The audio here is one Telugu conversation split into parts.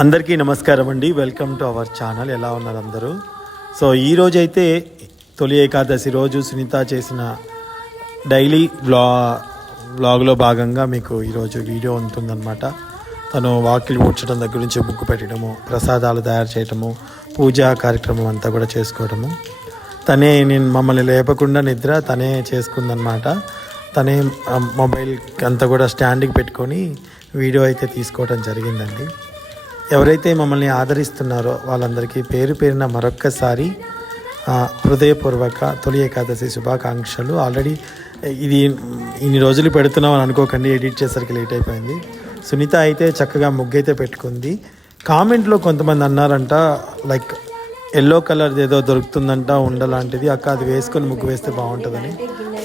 అందరికీ నమస్కారం అండి. Welcome to our channel. ఎలా ఉన్నారు అందరూ? సో ఈరోజైతే తొలి ఏకాదశి రోజు సునీత చేసిన డైలీ వ్లాగ్లో భాగంగా మీకు ఈరోజు వీడియో ఉంటుందన్నమాట. తను వాకిలి ఊడ్చడం దగ్గర నుంచి ముగ్గు పెట్టడము, ప్రసాదాలు తయారు చేయటము, పూజా కార్యక్రమం అంతా కూడా చేసుకోవడము. నేను మమ్మల్ని లేపకుండా నిద్ర తనే చేసుకుందనమాట. తనే మొబైల్ అంతా కూడా స్టాండ్కి పెట్టుకొని వీడియో అయితే తీసుకోవడం జరిగిందండి. ఎవరైతే మమ్మల్ని ఆదరిస్తున్నారో వాళ్ళందరికీ పేరు పేరున మరొక్కసారి హృదయపూర్వక తొలి ఏకాదశి శుభాకాంక్షలు. ఆల్రెడీ ఇది ఇన్ని రోజులు పెడుతున్నాం అని అనుకోకండి, ఎడిట్ చేసరికి లేట్ అయిపోయింది. సునీత అయితే చక్కగా ముగ్గు అయితే పెట్టుకుంది. కామెంట్లో కొంతమంది అన్నారంట, లైక్ ఎల్లో కలర్ ఏదో దొరుకుతుందంట ఉండలాంటిది, అక్క అది వేసుకొని ముగ్గు వేస్తే బాగుంటుందని.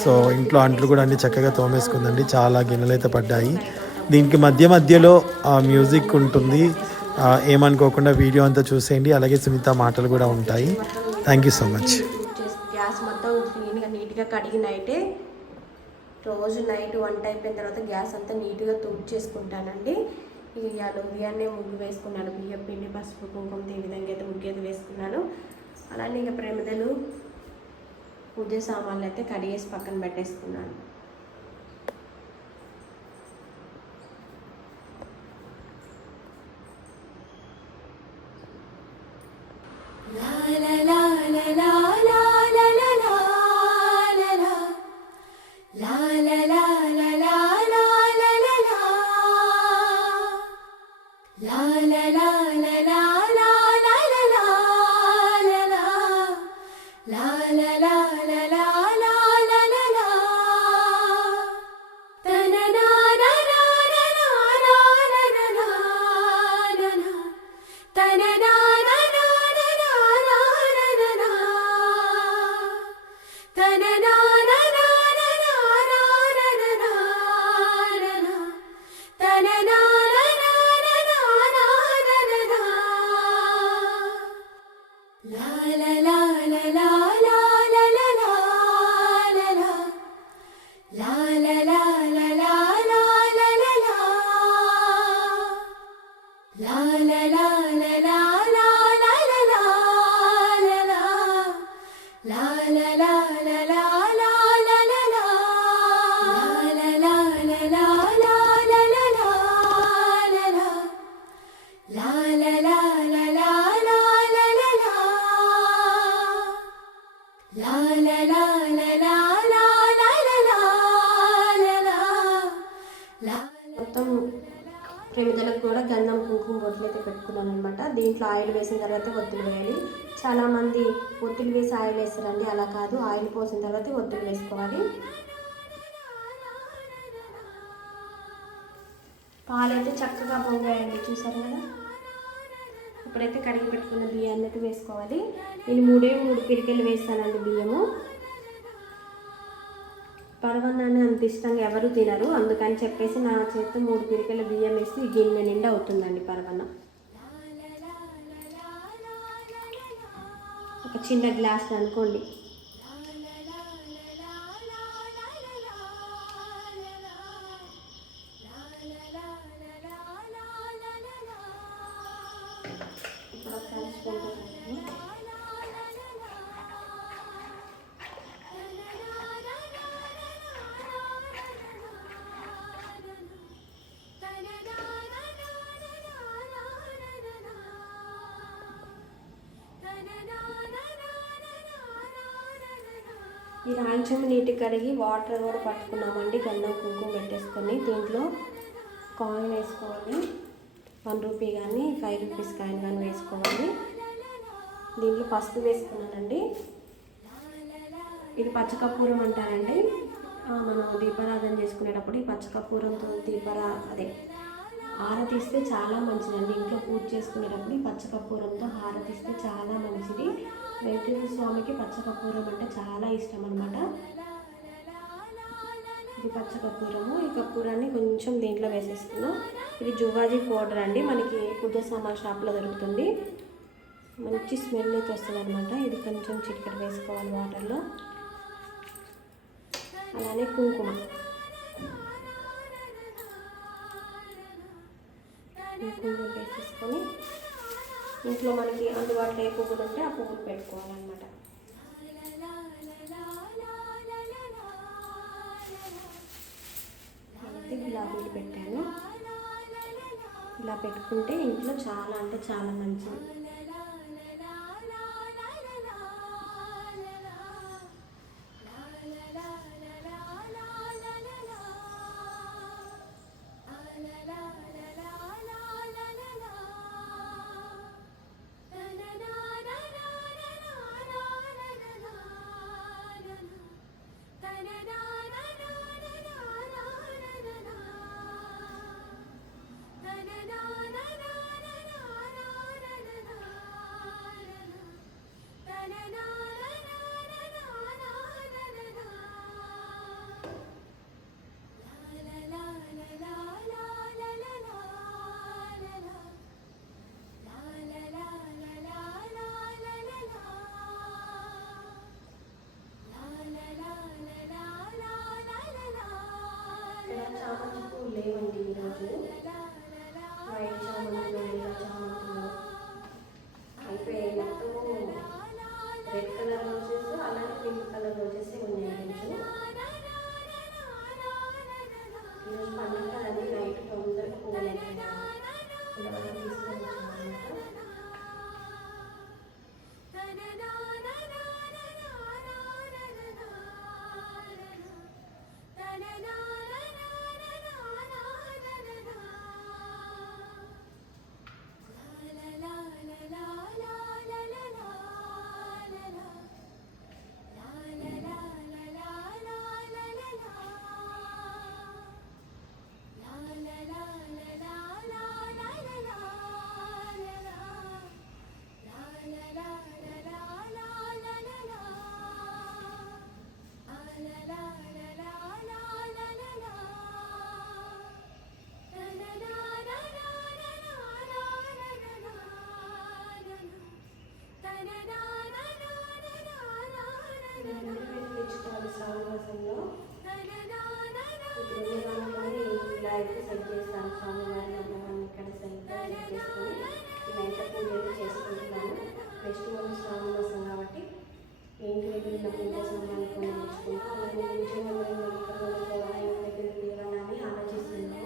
సో ఇంట్లో అంట్లు కూడా అన్నీ చక్కగా తోమేసుకుందండి. చాలా గిన్నెలు అయితే పడ్డాయి. దీనికి మధ్యలో మ్యూజిక్ ఉంటుంది, ఏమనుకోకుండా వీడియో అంతా చూసేయండి. అలాగే సునీత మాటలు కూడా ఉంటాయి. Thank you so much. Gas మొత్తం క్లీన్గా నీట్గా కడిగి నైటే, రోజు నైట్ వంట అయిపోయిన తర్వాత గ్యాస్ అంతా నీట్గా తుడిచేసుకుంటానండి. ఇవాళ ఉదయాన్నే ముగ్గు వేసుకున్నాను. బియ్యం పిండి, పసుపు, కుంకుమతో ఈ విధంగా అయితే ముగ్గు అయితే వేసుకున్నాను. అలానే ఇక ప్రమిదలు, పూజ సామాన్లు అయితే కడిగేసి పక్కన పెట్టేసుకున్నాను. మొత్తం ప్రమిదలకు కూడా గంధం, కుంకుమ బొట్లు అయితే పెట్టుకున్నాను అనమాట. దీంట్లో ఆయిల్ వేసిన తర్వాత ఒత్తులు వేయాలి. చాలామంది ఒత్తులు వేసి ఆయిల్ వేస్తారండి, అలా కాదు, ఆయిల్ పోసిన తర్వాత ఒత్తులు వేసుకోవాలి. పాలైతే చక్కగా పొంగాయండి, చూసారు కదా. ఇప్పుడైతే కడిగి పెట్టుకున్న బియ్యాన్ని అయితే వేసుకోవాలి. నేను 3 పిరికెలు వేస్తానండి బియ్యము. పరవన్నాన్ని అంత ఇష్టంగా ఎవరు తినరు, అందుకని చెప్పేసి నా చేతితో 3 పిరికెల బియ్యం వేసి గిన్నె నిండా అవుతుందండి పరవన్నం. ఒక చిన్న గ్లాస్ అనుకోండి. ఈ రాంచం నీటి కడిగి వాటర్ కూడా పట్టుకున్నామండి. గంధం, కుంకుమ పెట్టేసుకొని దీంట్లో కాయిన్ వేసుకోవాలి. 1 రూపీ కానీ 5 రూపీస్ కాయిన్ కానీ వేసుకోవాలి. దీంట్లో పసుపు వేసుకున్నానండి. ఇది పచ్చకర్పూరం అంటారండి. మనం దీపారాధన చేసుకునేటప్పుడు ఈ పచ్చకర్పూరంతో హారతిస్తే చాలా మంచిదండి. ఇంట్లో పూజ చేసుకునేటప్పుడు ఈ పచ్చకర్పూరంతో హారతిస్తే చాలా మంచిది. వెంకటేశ్వర స్వామికి పచ్చకర్పూరం అంటే చాలా ఇష్టం అనమాట. ఇది పచ్చకర్పూరము. ఈ కర్పూరాన్ని కొంచెం దీంట్లో వేసేసుకున్నాం. ఇది జువాజీ పౌడర్ అండి, మనకి పూజ సామాన్ షాప్లో దొరుకుతుంది. మంచి స్మెల్ అయితే వస్తుంది అనమాట. ఇది కొంచెం చిటికెడు వేసుకోవాలి వాటర్లో. అలానే కుంకుమ వేసేసుకొని ఇంట్లో మనకి అందుబాటులో ఏ పువ్వులు ఉంటే ఆ పువ్వులు పెట్టుకోవాలన్నమాట. అయితే గులాబీలు పెట్టాను. ఇలా పెట్టుకుంటే ఇంట్లో చాలా అంటే చాలా మంచిది. చామంతి పూలు లేవండి ఈరోజు. వైట్ చామంతులు, ఎల్లో చామంతులు అయిపోయాయి. మొత్తం రెడ్ కలర్ రోజెస్ అలానే పింక్ కలర్ రోజెస్ ఉన్నాయి. ఈరోజు పండుగ కదండి, నైట్ తొందరగా పువ్వులు అయిపోయాయి. ఇలా తీసుకొని వచ్చామన్నమాట. తెచ్చుకోవాలి శ్రావణ మాసంలో. ఇప్పుడు ఇలా అయితే సెట్ చేస్తాను. స్వామివారి అమ్మవారిని ఇక్కడ సెట్ చేసుకొని ఇలా అయితే పూజలు చేసుకుంటున్నాను. ఫెస్టివల్ శ్రావణ మాసం కాబట్టి ఏంటి దగ్గర ఇలా పూజ సమయాన్ని కొన్ని తెచ్చుకుంటాను. అలాగే దగ్గర దేవాలని ఆలోచిస్తున్నాను.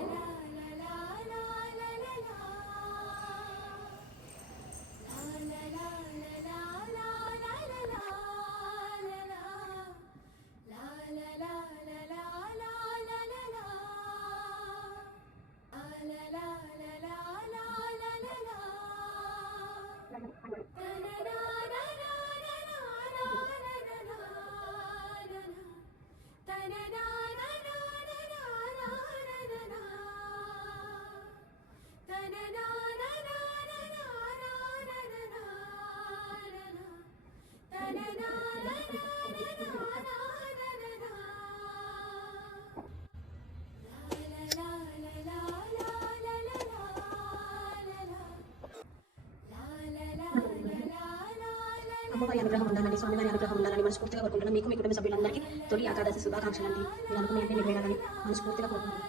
అమ్మవారి అనుగ్రహం ఉండాలని, స్వామివారి అనుగ్రహం ఉండాలని మనస్ఫూర్తిగా కోరుకుంటున్నాను. మీకు మీ కుటుంబ సభ్యులందరికీ తొలి ఏకాదశి శుభాకాంక్షలు అండి. మీరు అనుకునే నెరవేరాలని మనస్ఫూర్తిగా కోరుకుంటున్నాను.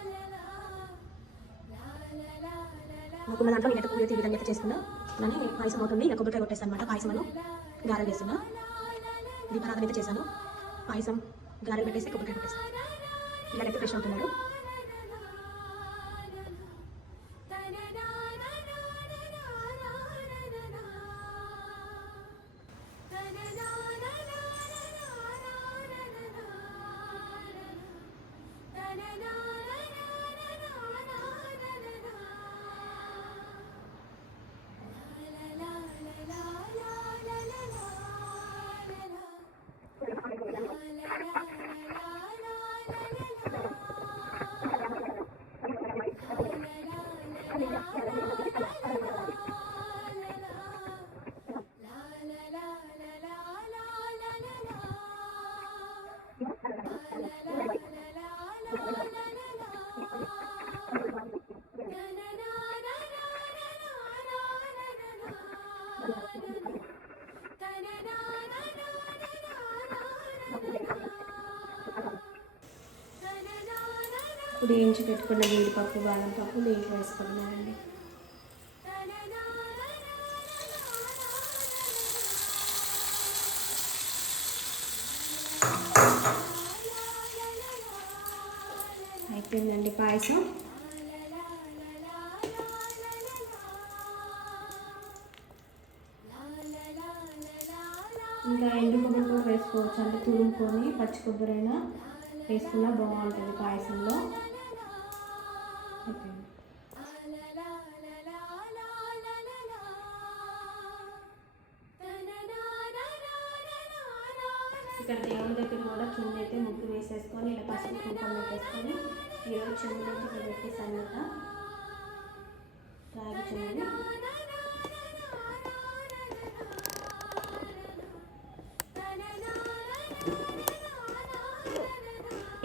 నాకున్న దాంట్లో నేనైతే పూజ ఈ విధంగా చేసుకున్నా. అలానే పాయసం అవుతుంది. ఇలా కొబ్బరికాయ కొట్టేస్తాను అనమాట. పాయసంలో గారెలు చేస్తున్నా. దీపారాధన అయితే చేశాను. పాయసం గారెలు పెట్టేసి కొబ్బరికాయ కొట్టేస్తాను. ఇలాగైతే ఫ్రెష్ అవుతున్నాడు. వేయించి పెట్టుకున్న జీడిపప్పు బాదం పప్పు దీంట్లో వేసుకున్నానండి. పాయసం. ఇంకా ఎండు కొబ్బరి కూడా వేసుకోవచ్చు అండి, తురుముకొని పచ్చి కొబ్బరి అయినా వేసుకున్నా బాగుంటుంది పాయసంలో. ఇక్కడ దేవుడి దగ్గర కూడా కింద అయితే ముగ్గు వేసేసుకొని ఇలా పసుపు కుంకుమ పెట్టేసుకొని ఈరోజు చెవులు ఇక్కడ పెట్టేసాను అనమాట. రాగి చెవులు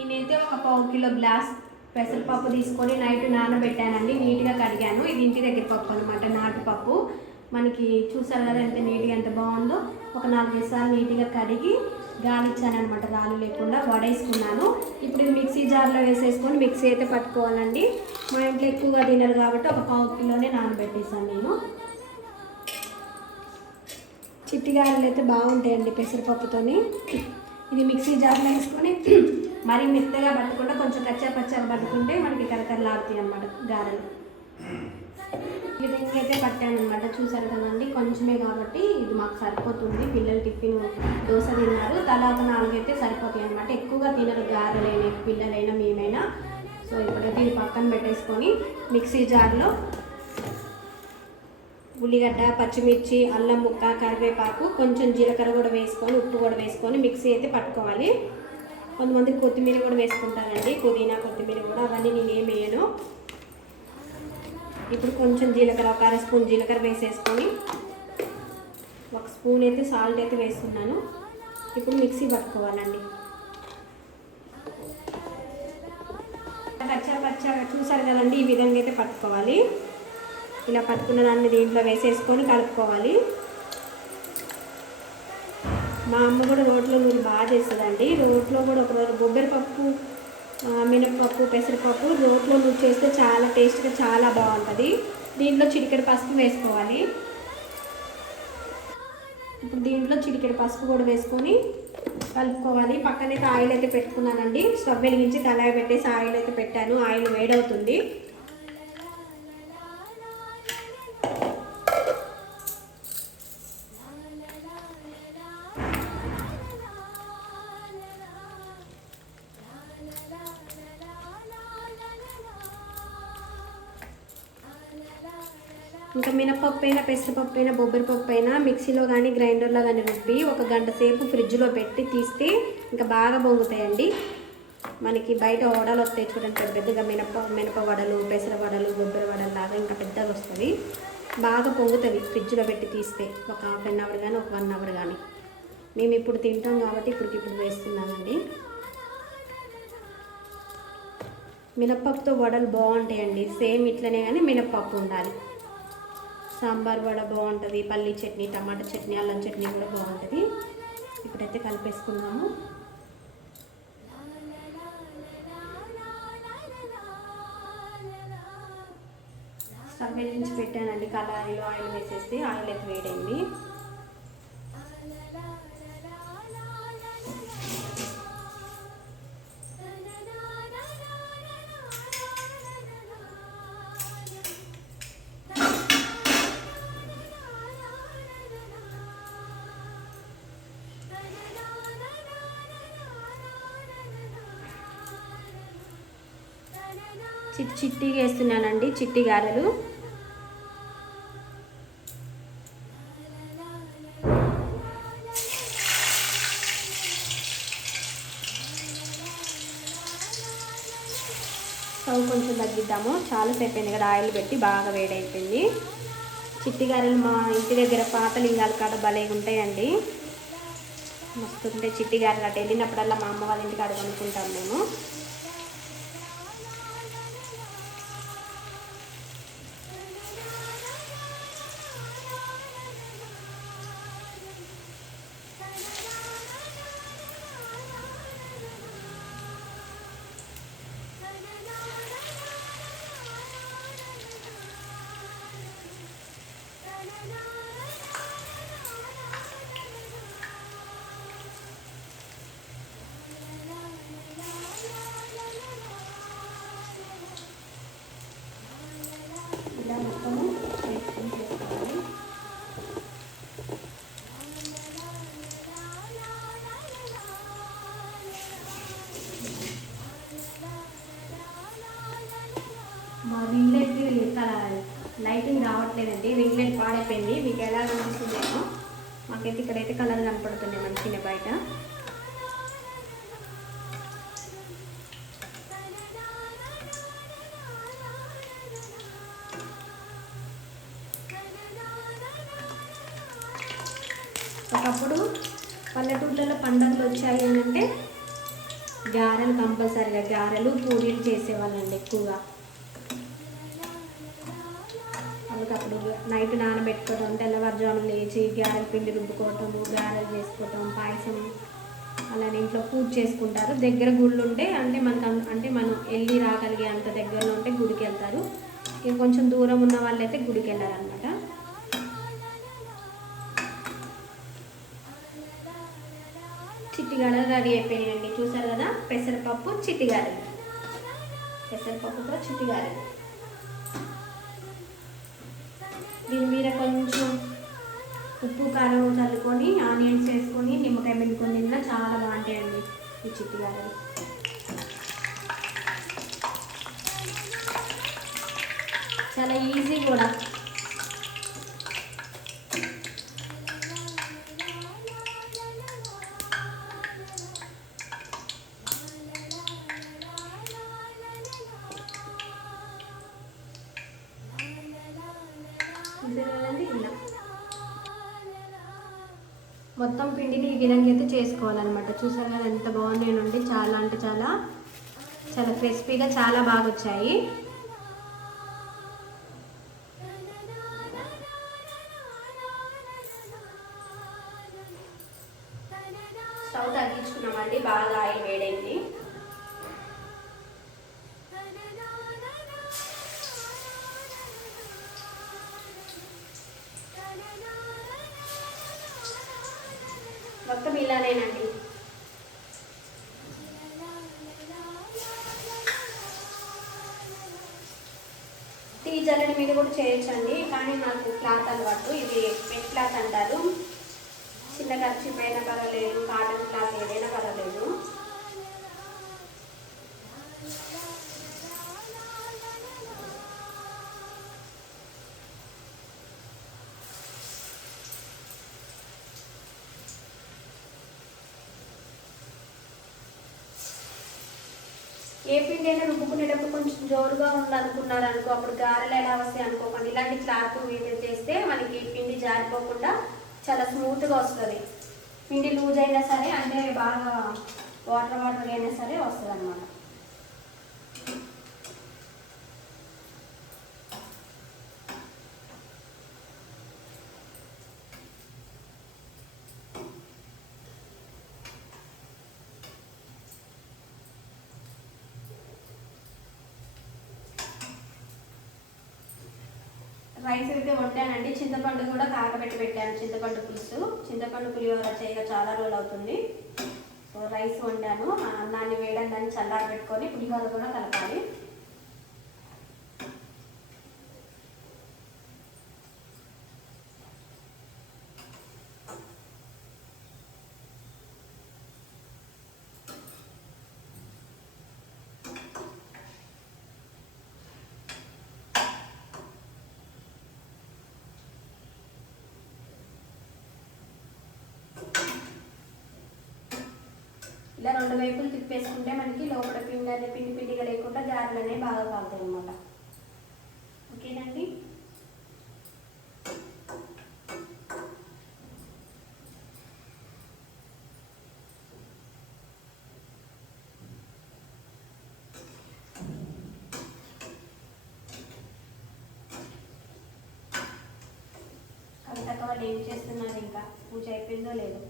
నేనైతే ఒక 1/4 కిలో గ్లాస్ పెసరపప్పు తీసుకొని నైట్ నానబెట్టానండి. నీట్గా కడిగాను. ఇది ఇంటి దగ్గర పప్పు అనమాట, నాటుపప్పు. మనకి చూసారు కదా ఎంత నీట్గా ఎంత బాగుందో. ఒక 4-5 సార్లు నీట్గా కడిగి గాలిచ్చానమాట, రాళ్ళు లేకుండా వడేసుకున్నాను. ఇప్పుడు ఇది మిక్సీ జార్లో వేసేసుకొని మిక్సీ అయితే పట్టుకోవాలండి. మా ఇంట్లో ఎక్కువగా తినరు కాబట్టి ఒక 1/4 కిలోనే నానబెట్టేసాను నేను. చిట్టిగాయలు అయితే బాగుంటాయండి పెసరపప్పుతోని. ఇది మిక్సీ జార్లో వేసుకొని మరీ మెత్తగా పట్టుకుంటే కొంచెం కచ్చా పచ్చగా పట్టుకుంటే మనకి కరకరలాడుతాయి అన్నమాట గారెలు. ఈ విధంగా అయితే పట్టాను అనమాట. చూసారు కదండి, కొంచెమే కాబట్టి ఇది మాకు సరిపోతుంది. పిల్లలు టిఫిన్ దోశ తిన్నారు, తలా ఒక 4 అయితే సరిపోతాయి అనమాట. ఎక్కువగా తినరు గారెలైనా పిల్లలైనా మేమైనా. సో ఇప్పుడైతే ఇది పక్కన పెట్టేసుకొని మిక్సీ జార్లో ఉల్లిగడ్డ, పచ్చిమిర్చి, అల్లం ముక్క, కరివేపాకు, కొంచెం జీలకర్ర కూడా వేసుకొని ఉప్పు కూడా వేసుకొని మిక్సీ అయితే పట్టుకోవాలి. కొంతమంది కొత్తిమీర కూడా వేసుకుంటారండి, పుదీనా కొత్తిమీర కూడా. అవన్నీ నేనేం వేయను. ఇప్పుడు కొంచెం జీలకర్ర, ఒక 1/2 స్పూన్ జీలకర్ర వేసేసుకొని 1 స్పూన్ అయితే సాల్ట్ అయితే వేస్తున్నాను. ఇప్పుడు మిక్సీ పట్టుకోవాలండి. పచ్చగా చూసారు కదండి, ఈ విధంగా అయితే పట్టుకోవాలి. ఇలా పట్టుకున్న దాన్ని దీంట్లో వేసేసుకొని కలుపుకోవాలి. మా అమ్మ కూడా రోట్లో నూనె బాగా చేస్తుందండి. రోట్లో కూడా ఒకరోజు బొబ్బరిపప్పు, మినపప్పు, పెసరపప్పు రోట్లో నూనె చేస్తే చాలా టేస్ట్గా చాలా బాగుంటుంది. దీంట్లో చిటికెడు పసుపు వేసుకోవాలి. ఇప్పుడు దీంట్లో చిటికెడు పసుపు కూడా వేసుకొని కలుపుకోవాలి. పక్కనైతే ఆయిల్ అయితే పెట్టుకున్నానండి. స్టవ్ వెలిగించి కళాయి పెట్టేసి ఆయిల్ అయితే పెట్టాను. ఆయిల్ వేడవుతుంది. ఇంకా మినపప్పు అయినా, పెసరపప్పు అయినా, బొబ్బరిపప్పు అయినా మిక్సీలో కానీ గ్రైండర్లో కానీ రుబ్బి 1 గంట సేపు ఫ్రిడ్జ్లో పెట్టి తీస్తే ఇంకా బాగా పొంగుతాయండి. మనకి బయట వడలు వస్తాయి చూడండి, పెద్దగా మినప వడలు, పెసర వడలు, బొబ్బరి వడలు లాగా ఇంకా పెద్దగా వస్తుంది. బాగా పొంగుతుంది ఫ్రిడ్జ్లో పెట్టి తీస్తే. ఒక 1/2 అవర్ కానీ, ఒక 1 అవర్ కానీ. మేము ఇప్పుడు తింటాం కాబట్టి ఇప్పుడు వేస్తున్నానండి. మినపప్పుతో వడలు బాగుంటాయండి. సేమ్ ఇట్లనే కానీ మినపప్పు ఉండాలి. సాంబార్ వడ బాగుంటుంది, పల్లీ చట్నీ, టమాటా చట్నీ, అల్లం చట్నీ కూడా బాగుంటుంది. ఇప్పుడైతే కలిపేసుకున్నాము. స్టవ్ వెలిగించి పెట్టానండి. కళాయిలో ఆయిల్ వేసేస్తే ఆయిల్ అయితే వేడైంది. చిట్టిగా వేస్తున్నానండి, చిట్టి గారెలు. స్టవ్ కొంచెం తగ్గిద్దాము. చాలాసేపు అయింది కదా ఆయిల్ పెట్టి, బాగా వేడైపోయింది. చిట్టి గారెలు మా ఇంటి దగ్గర పాత లింగాల కాడ భలేగా ఉంటాయండి. మస్తు ఉంటాయి చిట్టి గారెలు. అటు వెళ్ళినప్పుడల్లా మా అమ్మ వాళ్ళ ఇంటికి అడుగు అనుకుంటాం మేము. రావట్లేదండి, రింగ్ లైట్ పాడైపోయింది. మీకు ఎలా కనిపిస్తుందేమో, మాకైతే ఇక్కడైతే కలర్ కనపడుతుంది మంచిగా బయట. ఒకప్పుడు పల్లెటూళ్ళలో పండుగలు వచ్చాయి అని అంటే గారెలు కంపల్సరీగా, గారెలు పూరీలు చేసేవాళ్ళండి ఎక్కువగా. వాళ్ళకి అప్పుడు నైట్ నానబెట్టుకోవడం, తెల్లవారుజామున లేచి గారెల పిండి రుబ్బుకోవటము, గారెలు చేసుకోవటం, పాయసం అలానే ఇంట్లో పూజ చేసుకుంటారు. దగ్గర గుళ్ళు ఉంటే అంటే మనం వెళ్ళి రాగలిగే అంత దగ్గరలో ఉంటే గుడికి వెళ్తారు. ఇక కొంచెం దూరం ఉన్న వాళ్ళైతే గుడికి వెళ్ళారనమాట. చిట్టిగాడలు రెడీ అయిపోయాయండి, చూసారు కదా. పెసరపప్పు చిట్టిగాడలు, పెసరపప్పుతో చిట్టిగాడలు. దీని మీద కొంచెం ఉప్పు కారం చల్లుకొని ఆనియన్స్ వేసుకొని నిమ్మకాయ పిండుకొని తిన్నా చాలా బాగుంటాయండి ఈ చిట్టిగాడలు. చాలా ఈజీ కూడా. ఇలా మొత్తం పిండిని ఈ విధంగా అయితే చేసుకోవాలన్నమాట. చూసారు కదా ఎంత బాగున్నాయండి, చాలా అంటే చాలా చాలా క్రిస్పీగా చాలా బాగా వచ్చాయి. స్టవ్ తగ్గించుకున్నామండి, బాగా ఆయిల్ వేడైంది. మొత్తం ఇలానేనండి. టీ జల్లెడ మీద కూడా చేయొచ్చండి, కానీ నాకు క్లాత్ అలవాటు. ఇది వెట్ క్లాత్ అంటారు. చిన్న కర్చీఫ్ అయినా పర్వాలేదు, కాటన్ క్లాత్ ఏదైనా పర్వాలేదు. ఏ పిండి అయినా రుబ్బుకునేటప్పుడు కొంచెం జోరుగా ఉందనుకున్నారనుకో, అప్పుడు గారెలు ఎలా వస్తాయి అనుకోకండి. ఇలాంటి క్లాత్ మీద చేస్తే మనకి పిండి జారిపోకుండా చాలా స్మూత్గా వస్తుంది. పిండి లూజ్ అయినా సరే, అంటే బాగా వాటర్ అయినా సరే వస్తుంది అన్నమాట. రైస్ అయితే వండానండి, చింతపండు కూడా కాకబెట్టి పెట్టాను. చింతపండు పులుసు, చింతపండు పులిహోర చేయగా చాలా రోజులు అవుతుంది. సో రైస్ వండాను, అన్నాన్ని వేయడానికి చల్లారి పెట్టుకొని పులిహోర కూడా కలపాలి. ఇలా రెండు వైపులు తిప్పేసుకుంటే మనకి లోపల పిండిగా లేకుండా గారెలు అనేవి బాగా కాలుతాయి అన్నమాట. ఓకేనండి. కవితక్క వాళ్ళు ఏం చేస్తున్నారు, ఇంకా పూజ అయిపోయిందో లేదో.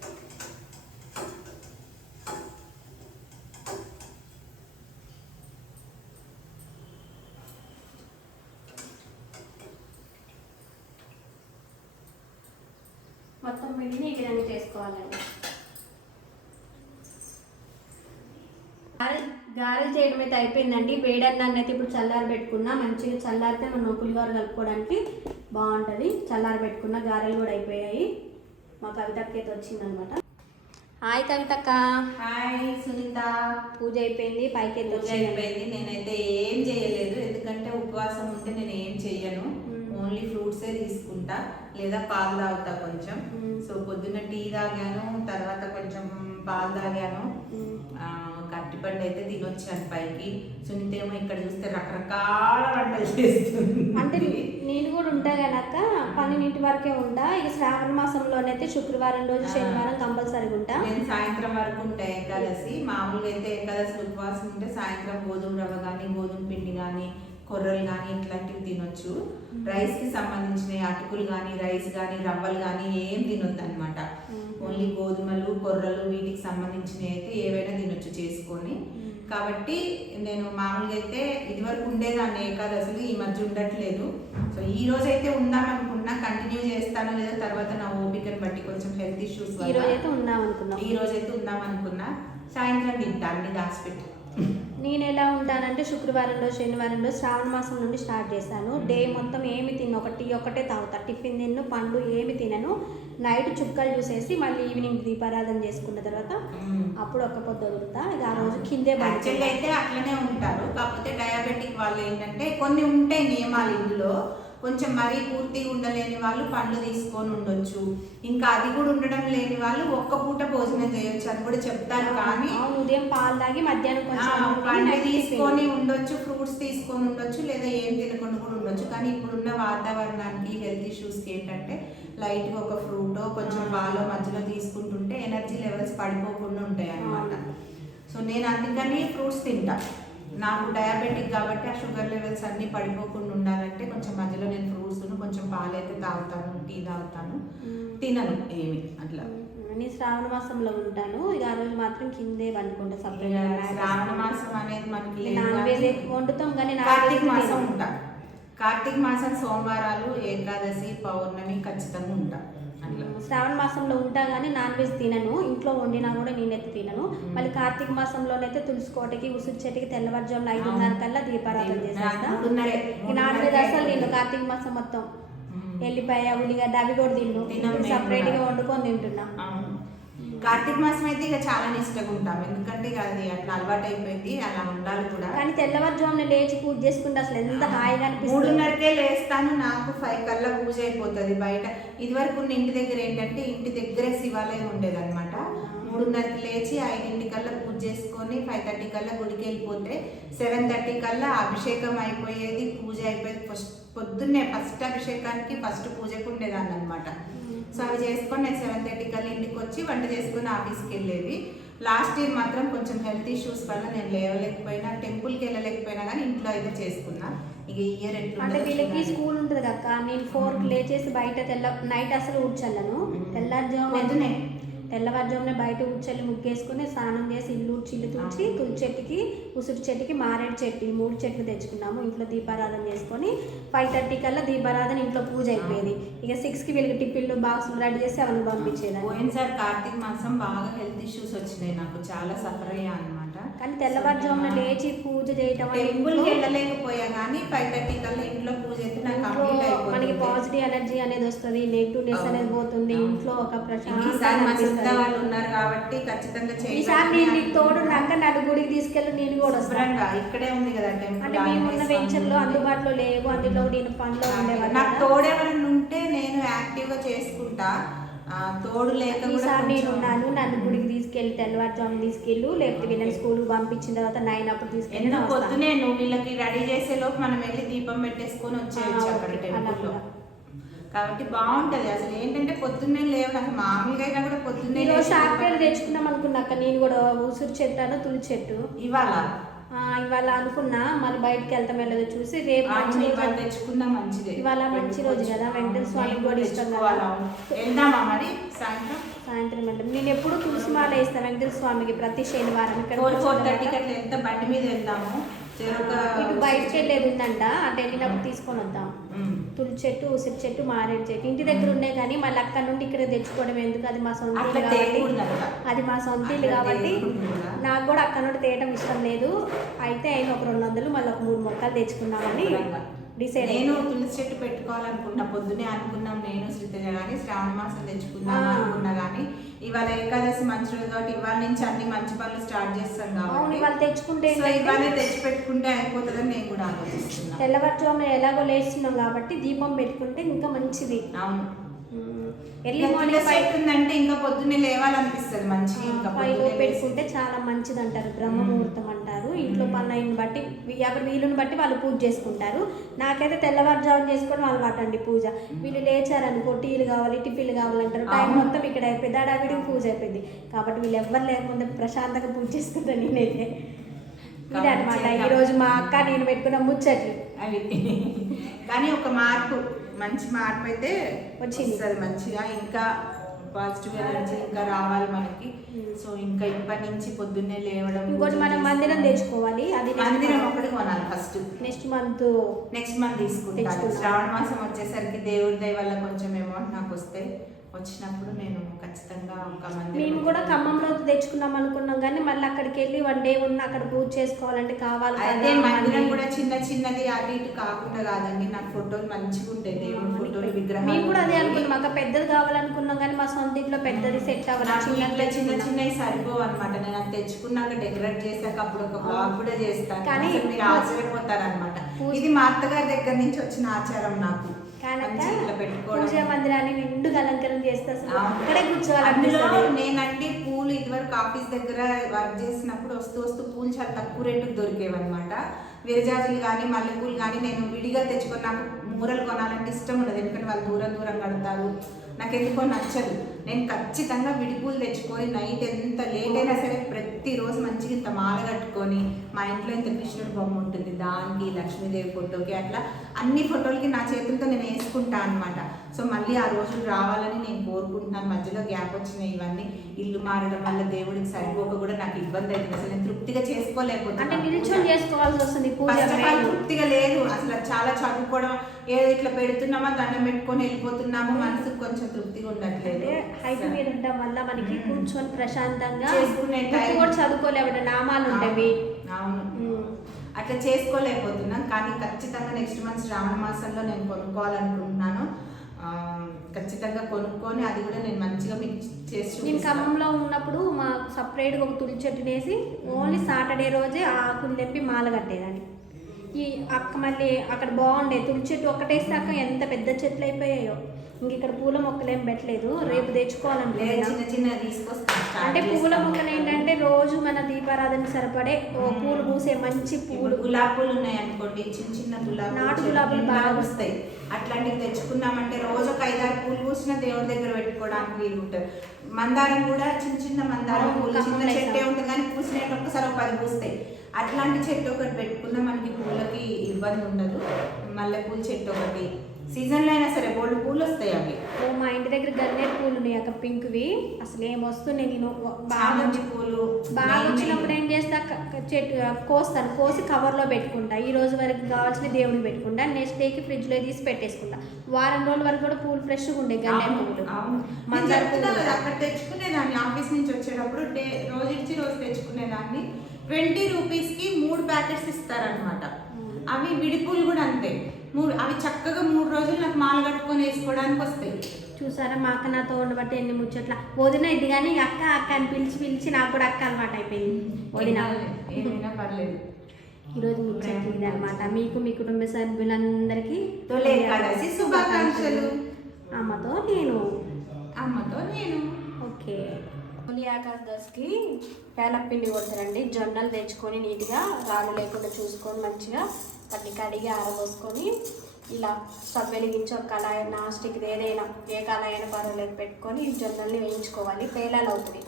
మొత్తం పిండిని ఈ విధంగా చేసుకోవాలండి. గారెలు చేయడం అయితే అయిపోయిందండి. వేడన్నాన్ని అయితే ఇప్పుడు చల్లారి పెట్టుకున్నా, మంచిగా చల్లారితే మనం పులిహోర కలుపుకోవడానికి బాగుంటుంది. చల్లారి పెట్టుకున్న గారెలు కూడా అయిపోయాయి. మా కవితక్క అయితే వచ్చిందనమాట. హాయ్ కవితక్క. హాయ్ సునీత. పూజ అయిపోయింది, పైకి అయితే అయిపోయింది. నేనైతే ఏం చేయలేదు, ఎందుకంటే ఉపవాసం ఉంటే నేను ఏం చెయ్యను. ఓన్లీ ఫ్రూట్సే తీసుకుంటా లేదా పాలు తాగుతా కొంచెం. సో పొద్దున్న టీ తాగాను, తర్వాత కొంచెం పాలు తాగాను. కట్టిపండు అయితే తినొచ్చాను పైకి. సునీత ఏమో ఇక్కడ చూస్తే రకరకాల వంటలు చేస్తుంది. అంటే నేను కూడా ఉంటా కనుక 12 వరకే ఉంటా. ఇక శ్రావణ మాసంలోనైతే శుక్రవారం రోజు శనివారం కంపల్సరీగా ఉంటా. నేను సాయంత్రం వరకు ఉంటా ఏకాదశి. మామూలుగా అయితే ఏకాదశి ఉపవాసం ఉంటే సాయంత్రం గోధుమ రవ్వ కానీ గోధుమ పిండి కానీ కొర్రలు కానీ ఇట్లాంటివి తినొచ్చు. రైస్కి సంబంధించిన అటుకులు కానీ రైస్ కానీ రవ్వలు కానీ ఏం తినొద్దు అనమాట. ఓన్లీ గోధుమలు కొర్రలు వీటికి సంబంధించినవి అయితే ఏవైనా తినొచ్చు చేసుకొని. కాబట్టి నేను మామూలుగా అయితే ఇదివరకు ఉండేదాన్ని ఏకాదశులు, ఈ మధ్య ఉండట్లేదు. సో ఈ రోజు అయితే ఉందామనుకున్నా, కంటిన్యూ చేస్తానో లేదా తర్వాత నా ఓపికను బట్టి కొంచెం హెల్త్ ఇష్యూస్ ఈ రోజు అయితే ఉందామనుకున్నా. సాయంత్రం తింటా అన్ని దాచిపెట్టి. నేను ఎలా ఉంటానంటే శుక్రవారం రోజు శనివారం రోజు శ్రావణ మాసం నుండి స్టార్ట్ చేశాను. డే మొత్తం ఏమి తిన్ను, ఒకటే తాగుతా. టిఫిన్ తిన్ను, పండు ఏమి తినను. నైట్ చుక్కలు చూసేసి మళ్ళీ ఈవినింగ్ దీపారాధన చేసుకున్న తర్వాత అప్పుడు ఒక్క పొద్దు వదులుతా. ఇక ఆ రోజు కిందే యాక్చువల్గా అయితే అట్లనే ఉంటారు. కాకపోతే డయాబెటిక్ వాళ్ళు ఏంటంటే కొన్ని ఉంటాయి నియమాలు ఇందులో. కొంచెం మరీ పూర్తిగా ఉండలేని వాళ్ళు పండ్లు తీసుకొని ఉండొచ్చు. ఇంకా అది కూడా ఉండడం లేని వాళ్ళు ఒక్క పూట భోజనం చేయొచ్చు అని కూడా చెప్తారు. కానీ ఉదయం పాలు తాగి మధ్యాహ్నం పండ్లు తీసుకొని ఉండొచ్చు, ఫ్రూట్స్ తీసుకొని ఉండొచ్చు, లేదా ఏం తినకుండా కూడా ఉండొచ్చు. కానీ ఇప్పుడున్న వాతావరణానికి హెల్త్ ఇష్యూస్కి ఏంటంటే లైట్గా ఒక ఫ్రూటో కొంచెం పాలో మధ్యలో తీసుకుంటుంటే ఎనర్జీ లెవెల్స్ పడిపోకుండా ఉంటాయి అన్నమాట. సో నేను అందుకని ఫ్రూట్స్ తింటా. నాకు డయాబెటిక్ కాబట్టి ఆ షుగర్ లెవెల్స్ అన్నీ పడిపోకుండా ఉండాలంటే కొంచెం మధ్యలో నేను ఫ్రూట్స్ కొంచెం పాలు అయితే తాగుతాను, టీ తాగుతాను, తినను ఏమి అట్లా. నేను శ్రావణ మాసంలో ఉంటాను. ఇక ఆ రోజు మాత్రం కిందే వండుకుంటా సపరేట్గా. శ్రావణ మాసం అనేది మనకి నాన్ వెజ్ వండుతాం కానీ కార్తీక మాసం ఉంటా. కార్తీక మాసం సోమవారాలు ఏకాదశి పౌర్ణమి ఖచ్చితంగా ఉంటా. శ్రావణ మాసంలో ఉంటా కానీ నాన్ వెజ్ తినను. ఇంట్లో వండినా కూడా నేనైతే తినను. మళ్ళీ కార్తీక మాసంలోనైతే తులసి కోటకి ఉసిరి చెట్టుకి తెల్లవారుజామున 5:30 కల్లా దీపారాధన చేసేస్తా. నాన్ వెజ్ అసలు తిన్ను. కార్తీక మాసం మొత్తం ఎల్లిపాయ ఉల్లిగడ్డ అవి కూడా తిన్ను. సపరేట్గా వండుకొని తింటున్నా. కార్తీక మాసం అయితే ఇక చాలా నిష్టగా ఉంటాం. ఎందుకంటే ఇక అది అట్లా అలవాటు అయిపోయింది, అలా ఉండాలి కూడా. కానీ తెల్లవారుజామున లేచి పూజ చేసుకుంటే అసలు ఎంత హాయిగా అనిపిస్తుంది. 3:30కే లేస్తాను. నాకు 5 కల్లా పూజ అయిపోతుంది. బయట ఇదివరకు ఉన్న ఇంటి దగ్గర ఏంటంటే ఇంటి దగ్గరే శివాలయం ఉండేదన్నమాట. 3:30కి లేచి 5 కల్లా పూజ చేసుకొని 5:30 కల్లా గుడికి వెళ్ళిపోతే 7:30 కల్లా అభిషేకం అయిపోయేది, పూజ అయిపోయేది. పొద్దున్నే ఫస్ట్ అభిషేకానికి ఫస్ట్ పూజకు ఉండేదాన్ని అనమాట. సో అవి చేసుకొని నేను 7:30 కల్లా ఇంటికి వచ్చి వంట చేసుకుని ఆఫీస్కి వెళ్ళేది. లాస్ట్ ఇయర్ మాత్రం కొంచెం హెల్త్ ఇష్యూస్ వల్ల నేను లేవలేకపోయినా, టెంపుల్కి వెళ్ళలేకపోయినా కానీ ఇంట్లో అయితే చేసుకున్నా. ఇక ఈ ఇయర్ ఎట్లా అంటే వీళ్ళకి స్కూల్ ఉంటుంది అక్క. నేను 4కి లేచేసి బయట నైట్ అసలు ఊడ్చల్లను. తెల్లవారుజామునే బయట ఊడ్చల్లి ముగ్గేసుకుని స్నానం చేసి ఇల్లు చిల్లు తుడిచి తులసి చెట్టుకి ఉసిరి చెట్టుకి మారేడు చెట్టు 3 చెట్లు తెచ్చుకున్నాము. ఇంట్లో దీపారాధన చేసుకొని 5:30 కల్లా దీపారాధన ఇంట్లో పూజ అయిపోయేది. ఇక 6కి వీళ్ళకి టిఫిన్లు బాక్సులు రెడీ చేసి అవన్నీ పంపించేది. పోయినసారి కార్తీక మాసం బాగా హెల్త్ ఇష్యూస్ వచ్చినాయి, నాకు చాలా సఫర్ అయ్యా అనమాట. కానీ తెల్లవారుజామున లేచి పూజ చేయటం, టెంపుల్కి వెళ్ళలేకపోయా కానీ 5:30 కల్లా ఇంట్లో పూజ అయితే నాకు కంప్లీట్ అయిపోయింది. మనకి పాజిటివ్ ఎనర్జీ అనేది వస్తుంది, నెగిటివ్నెస్ అనేది పోతుంది. ఇంట్లో ఒక ప్రశాంతత వాళ్ళు ఉన్నారు కాబట్టి ఖచ్చితంగా ఈసారి నేను తోడున్నాక నన్ను గుడికి తీసుకెళ్ళి నేను కూడా వస్తాను. ఇక్కడే ఉంది కదా టెంపుల్. అంటే మేమున్న వెంచర్లో అందుబాటులో లేవు, అందులో నేను పనిలో ఉండేవాళ్ళు. నాకు తోడెవరైనా ఉంటే నేను యాక్టివ్గా చేసుకుంటా. తోడు లేక ఈసారి నేనున్నాను. నన్ను గుడికి తీసుకెళ్ళి తెల్లవారుజాము తీసుకెళ్ళు, లేకపోతే వీళ్ళని స్కూల్కి పంపించిన తర్వాత 9 అప్పుడు తీసుకెళ్ళి పొద్దునే నువ్వు వీళ్ళకి రెడీ చేసే లోపు మనం వెళ్ళి దీపం పెట్టేసుకొని వచ్చేయచ్చు అక్కడ టెంపుల్లో. కాబట్టి బాగుంటది. అసలు ఏంటంటే పొద్దున్నే లేవు, అసలు మామూలుగా అయినా కూడా పొద్దున్నే షార్ట్కట్ తెచ్చుకుందాం అనుకున్నాక నేను కూడా ఉసిరి చెట్టు తులసి చెట్టు ఇవాళ అనుకున్నా. మళ్ళీ బయటకు వెళ్తాం వెళ్ళదు చూసి రేపు తెచ్చుకున్నా మంచిది. ఇవాళ మంచి రోజు కదా, వెంకటేశ్వర స్వామికి కూడా ఇష్టం కదా. వెళ్దామా మరి సాయంత్రం వెళ్తాం. నేను ఎప్పుడు తులసి మాల వేస్తాను వెంకటేశ్వర స్వామికి ప్రతి శనివారం. ఇక్కడ 4:30 కట్లా ఎంత బండి మీద వెళ్తాము. ఇటు బయటకు వెళ్ళేది ఉందంట, అటు వెళ్ళినప్పుడు తీసుకొని వద్దాం. తులసి చెట్టు ఉసిరి చెట్టు మారేడు చెట్టు ఇంటి దగ్గర ఉన్నాయి కానీ మళ్ళీ అక్కడ నుండి ఇక్కడ తెచ్చుకోవడం ఎందుకు, అది మా సొంత ఇల్లు కాబట్టి నాకు కూడా అక్కడ నుండి తేయడం ఇష్టం లేదు. అయితే అయిన ఒక 200 మళ్ళీ ఒక 3 మొక్కలు తెచ్చుకున్నామని డిసైడ్ నేను తులసి చెట్టు పెట్టుకోవాలనుకున్నా, పొద్దునే అనుకున్నాం నేను శ్రీతేజ కానీ శ్రావణ మాసం తెచ్చుకుందాం అనుకున్నా కానీ ఇవాళ ఏకాదశి మంచి రోజు కాబట్టి ఇవాళ నుంచి అన్ని మంచి పనులు స్టార్ట్ చేస్తాం కాబట్టి ఇవాళ తెచ్చుకుంటే ఇవాళ తెచ్చి పెట్టుకుంటే అయిపోతుందని నేను కూడా ఆలోచిస్తున్నా. తెల్లవారుజామున ఎలాగో లేస్తున్నాం కాబట్టి దీపం పెట్టుకుంటే ఇంకా మంచిది. అవును, ఎర్లీ మార్నింగ్ ఉందంటే ఇంకా పొద్దున్నే లేవాలనిపిస్తుంది మంచిగా. ఇంకా 5 పెట్టుకుంటే చాలా మంచిది అంటారు, బ్రహ్మ ముహూర్తం అంటారు. ఇంట్లో పనులను బట్టి ఎవరి వీలుని బట్టి వాళ్ళు పూజ చేసుకుంటారు. నాకైతే తెల్లవారుజామున చేసుకోవడం అలవాటు అండి పూజ. వీళ్ళు లేచారనుకో టీలు కావాలి టిఫిన్లు కావాలంటారు, టైం మొత్తం ఇక్కడ అయిపోయింది, దాడావిడి పూజ అయిపోయింది. కాబట్టి వీళ్ళు ఎవ్వరు లేకుండా ప్రశాంతంగా పూజ చేసుకుంటాను నేనైతే. ఇదే అనమాట ఈరోజు మా అక్క నేను పెట్టుకున్న ముచ్చట్లు అవి. కానీ ఒక మార్పు, మంచి మార్పు అయితే వచ్చింది మంచిగా. ఇంకా పాజిటివ్ ఎనర్జీ ఇంకా రావాలి మనకి. సో ఇంకా ఇప్పటి నుంచి పొద్దున్నే లేవడం. ఇంకోటి మనం మందిరం తెచ్చుకోవాలి, అది మందిరం ఒకటి కొనాలి ఫస్ట్. నెక్స్ట్ మంత్ తీసుకుంటాను. శ్రావణ మాసం వచ్చేసరికి దేవుడి దయ వల్ల కొంచెం అమౌంట్ నాకు వచ్చినప్పుడు నేను ఖచ్చితంగా ఒక మందిరం. మేము కూడా ఖమ్మంలో తెచ్చుకున్నాం అనుకున్నాం కానీ మళ్ళీ అక్కడికి వెళ్ళి 1 డే ఉన్న అక్కడ పూజ చేసుకోవాలంటే కావాలి. అదే మందిరం కూడా చిన్న చిన్నది అటు ఇటు కాకుండా కాదండి, నాకు ఫోటోలు మంచిగా ఉంటాయి, దేవుడి ఫోటోలు విగ్రహాలు. మేము కూడా అదే అనుకున్నాం, మాకు పెద్దది కావాలనుకున్నాం కానీ మా సొంత ఇంట్లో పెద్దది సెట్ అవ్వాలి. చిన్న చిన్నవి సరిపోవు అనమాట. నేను అది తెచ్చుకున్నాక డెకరేట్ చేశాక అప్పుడు ఒక బ్లాగ్ కూడా చేస్తాను, కానీ మీరు ఆశ్చర్యపోతారు అనమాట. ఇది మా అత్తగారి దగ్గర నుంచి వచ్చిన ఆచారం నాకు. పూజ మందిరాన్ని నిండుగా అలంకరణ చేస్తే అక్కడే అందులో నేనంటే పూలు ఇదివరకు ఆఫీస్ దగ్గర వర్క్ చేసినప్పుడు వస్తూ పూలు చాలా తక్కువ రేటుకు దొరికేవన్నమాట. విరజాజులు కానీ మల్లెపూలు కానీ నేను విడిగా తెచ్చుకొని, నాకు మూరలు కొనాలంటే ఇష్టం ఉండదు, ఎందుకంటే వాళ్ళు దూరం కడతారు, నాకు ఎందుకో నచ్చదు. నేను ఖచ్చితంగా విడిపూలు తెచ్చుకొని నైట్ ఎంత లేట్ అయినా సరే ప్రతిరోజు మంచిగా ఇంత మాల కట్టుకొని, మా ఇంట్లో ఇంత కృష్ణుడి బొమ్మ ఉంటుంది, దానికి లక్ష్మీదేవి ఫోటోకి అట్లా అన్ని ఫోటోలకి నా చేతులతో నేను వేసుకుంటాను అనమాట. సో మళ్ళీ ఆ రోజులు రావాలని నేను కోరుకుంటున్నాను. మధ్యలో గ్యాప్ వచ్చినాయి ఇవన్నీ, ఇల్లు మారడం వల్ల దేవుడికి సరిపోక కూడా నాకు ఇబ్బంది అవుతుంది. అసలు నేను తృప్తిగా చేసుకోలేకపోతున్నాను, తృప్తిగా లేదు అసలు. చాలా చదువుకోవడం ఏదో ఇట్లా పెడుతున్నామా, దండం పెట్టుకొని వెళ్ళిపోతున్నాము, మనసుకు కొంచెం తృప్తిగా ఉండట్లేదు. హైట్ మీద ఉండడం వల్ల మనకి కూర్చొని ప్రశాంతంగా చేసుకునే టైం కూడా చదువుకోలేము, నామాలు ఉండేవి. అవును, అట్లా చేసుకోలేకపోతున్నాం. కానీ ఖచ్చితంగా నెక్స్ట్ మంత్ శ్రావణ మాసంలో నేను కొనుక్కోవాలనుకుంటున్నాను. ఖచ్చితంగా కొనుక్కొని అది కూడా నేను మంచిగా మీకు చేసి. నేను ఖమ్మంలో ఉన్నప్పుడు మా సపరేట్గా ఒక తులసి చెట్టుని వేసి ఓన్లీ సాటర్డే రోజే ఆకులు తెప్పి మాల కట్టేదాన్ని. ఈ అక్క మళ్ళీ అక్కడ బాగుండే తులసి చెట్టు ఒకటేస్తే అక్క ఎంత పెద్ద చెట్లు అయిపోయాయో. ఇంక ఇక్కడ పూల మొక్కలు ఏం పెట్టలేదు, రేపు తెచ్చుకోవాలంటే చిన్న తీసుకొస్తాను. అంటే పూల మొక్కలు ఏంటంటే రోజు మన దీపారాధన సరిపడే పూలు పూసే మంచి పూలు, గులాబీ పూలు ఉన్నాయి అనుకోండి, చిన్న గులాబీ, నాటు గులాబీలు బాగా వస్తాయి. అట్లాంటివి తెచ్చుకున్నామంటే రోజు ఒక 5-6 పూలు పూసిన దేవుడి దగ్గర పెట్టుకోవడానికి వీలు ఉంటుంది. మందారం కూడా చిన్న మందారం పూలు, చిన్న చెట్టే ఉంటుంది కానీ పూసినట్టు ఒక్కసారి 10 పూస్తాయి. అట్లాంటి చెట్టు ఒకటి పెట్టుకున్నా మనకి పూలకి ఇబ్బంది ఉండదు. మల్లెపూల చెట్టు ఒకటి, సీజన్లో అయినా సరే బోల్డ్ పూలు వస్తాయి అవి. మా ఇంటి దగ్గర గన్నేరు పూలు ఉన్నాయి అక్కడ పింక్వి, అసలు ఏమొస్తున్నాయి. నేను బాగా పూలు బాగా వచ్చినప్పుడు ఏం చేస్తా, చెట్టు కోస్తాను, కోసి కవర్లో పెట్టుకుంటా. ఈ రోజు వరకు కావాల్సిన దేవుడికి పెట్టుకుంటా, నెక్స్ట్ డేకి ఫ్రిడ్జ్లో తీసి పెట్టేసుకుంటా. వారం రోజుల వరకు కూడా పూలు ఫ్రెష్గా ఉండే గన్నేరు పూలు. అక్కడ తెచ్చుకునేదాన్ని ఆఫీస్ నుంచి వచ్చేటప్పుడు, రోజు ఇచ్చి రోజు తెచ్చుకునేదాన్ని. 20 రూపీస్కి 3 ప్యాకెట్స్ ఇస్తారనమాట. అవి విడిపూలు కూడా అంతే, అవి చక్కగా 3 రోజులు నాకు మాల కట్టుకొని వేసుకోవడానికి వస్తాయి. చూసారా మా అక్క నాతో ఉండబట్టి ఎన్ని ముచ్చట్ల. వదిన ఇది కానీ అక్క అక్క అని పిలిచి నాకు కూడా అక్క అలవాటు అయిపోయింది. వదిన ఏమైనా పర్లేదు. ఈరోజు ముచ్చట్లు ఇది అనమాట. మీకు మీ కుటుంబ సభ్యులందరికీ తొలి ఏకాదశి శుభాకాంక్షలు. అమ్మతో నేను ఓకే. తొలి ఏకాదశికి పేలపిండి కొడతారండి. జొన్నలు తెచ్చుకొని నీట్గా రాళ్ళు లేకుండా చూసుకొని మంచిగా వాటిని కడిగి ఆరబోసుకొని ఇలా స్టవ్ వెలిగించి ఒక కళాయి, నాస్టిక్ ఏదైనా ఏ కళాయి అయినా పర్వాలేదు పెట్టుకొని జొన్నల్ని వేయించుకోవాలి. పేలాలు అవుతుంది.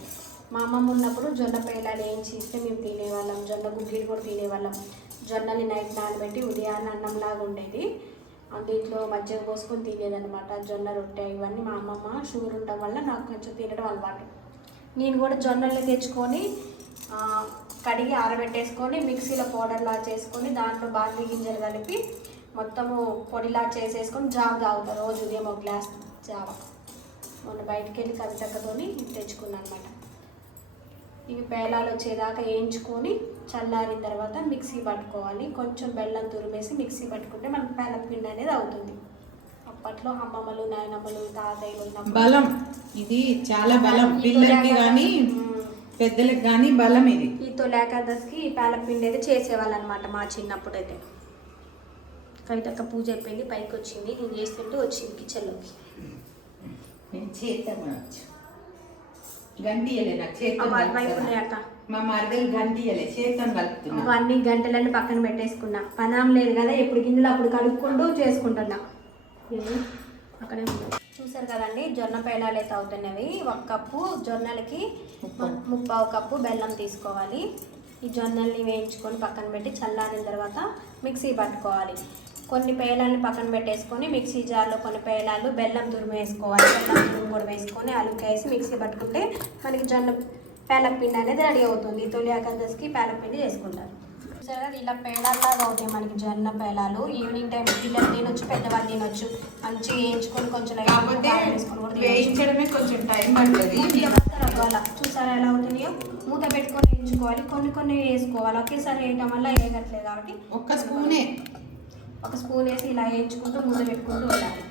మా అమ్మమ్మ ఉన్నప్పుడు జొన్న పేలాలు వేయించి ఇస్తే మేము తినేవాళ్ళం. జొన్న గుగ్గిలు కూడా తినేవాళ్ళం. జొన్నల్ని నైట్ నానబెట్టి ఉదయాన్నే అన్నంలాగా ఉండేది, దీంట్లో మజ్జిగ పోసుకొని తినేదనమాట. జొన్న రొట్టె ఇవన్నీ మా అమ్మమ్మ షుగర్ ఉండడం వల్ల నాకు కొంచెం తినడం అలవాటు. నేను కూడా జొన్నల్ని తెచ్చుకొని కడిగి ఆరబెట్టేసుకొని మిక్సీలో పౌడర్లా చేసుకొని దాంట్లో బార్లీ గింజలు కలిపి మొత్తము పొడిలా చేసేసుకొని జావ తాగుతాను రోజు ఉదయం 1 గ్లాస్ జావ. మొన్న బయటికి వెళ్ళి కవితక్కతోని తెచ్చుకున్నాను అనమాట. ఇవి పేలాలు వచ్చేదాకా వేయించుకొని చల్లారిన తర్వాత మిక్సీ పట్టుకోవాలి. కొంచెం బెల్లం తురిమేసి మిక్సీ పట్టుకుంటే మనకు పేలపిండి అనేది అవుతుంది. అప్పట్లో అమ్మమ్మలు, నాయనమ్మలు, తాతయ్యలు ఉన్నప్పుడు బలం ఇది, చాలా బలం పిల్లలకి కానీ పెద్దలకు కానీ బలం ఇది. ఈ తొలి ఏకాదశికి పేలపిండి అయితే చేసేవాళ్ళు అనమాట మా చిన్నప్పుడు అయితే. కవితక్క పూజ అయిపోయింది, పైకి వచ్చింది, నేను చేస్తుంటే వచ్చింది కిచెన్లోకి. నేను చేస్తాను గంటియలే నాకు చేస్తాను మా మరదలు గంటియలే చేస్తాను కలుపుతున్నా. అన్ని గంటలన్నీ పక్కన పెట్టేసుకున్నా, పనాం లేదు కదా, ఎప్పుడు గిన్నెలు అప్పుడు కడుక్కుంటూ చేసుకుంటున్నా. అక్కడే చూసారు కదండి, జొన్న పేలాలు అయితే అవుతున్నవి. 1 కప్పు జొన్నలకి 3/4 కప్పు బెల్లం తీసుకోవాలి. ఈ జొన్నల్ని వేయించుకొని పక్కన పెట్టి చల్లారిన తర్వాత మిక్సీ పట్టుకోవాలి. కొన్ని పేలాలను పక్కన పెట్టేసుకొని మిక్సీ జార్లో కొన్ని పేలాలు బెల్లం తురుము వేసుకోవాలి. బెల్లం తురుము కూడా వేసుకొని అలుకేసి మిక్సీ పట్టుకుంటే మనకి జొన్న పేలపిండి అనేది రెడీ అవుతుంది. తొలి ఏకాదశికి పేలపిండి చేసుకుంటారు. చూసారు కదా, ఇలా పేలాల్లాగా అవుతాయి మనకి జొన్న పేలాలు. ఈవినింగ్ టైం పిల్లలు తినొచ్చు, పెద్దవాళ్ళు తినొచ్చు. మంచిగా వేయించుకొని కొంచెం వేయించడమే కొంచెం టైం పడుతుంది. చూసారా ఎలా అవుతున్నాయో, మూత పెట్టుకొని వేయించుకోవాలి. కొన్ని వేసుకోవాలి, ఒకేసారి వేయటం వల్ల వేయగట్లేదు కాబట్టి 1 స్పూనే, 1 స్పూన్ వేసి ఇలా వేయించుకుంటూ మూత పెట్టుకుంటూ ఉండాలి.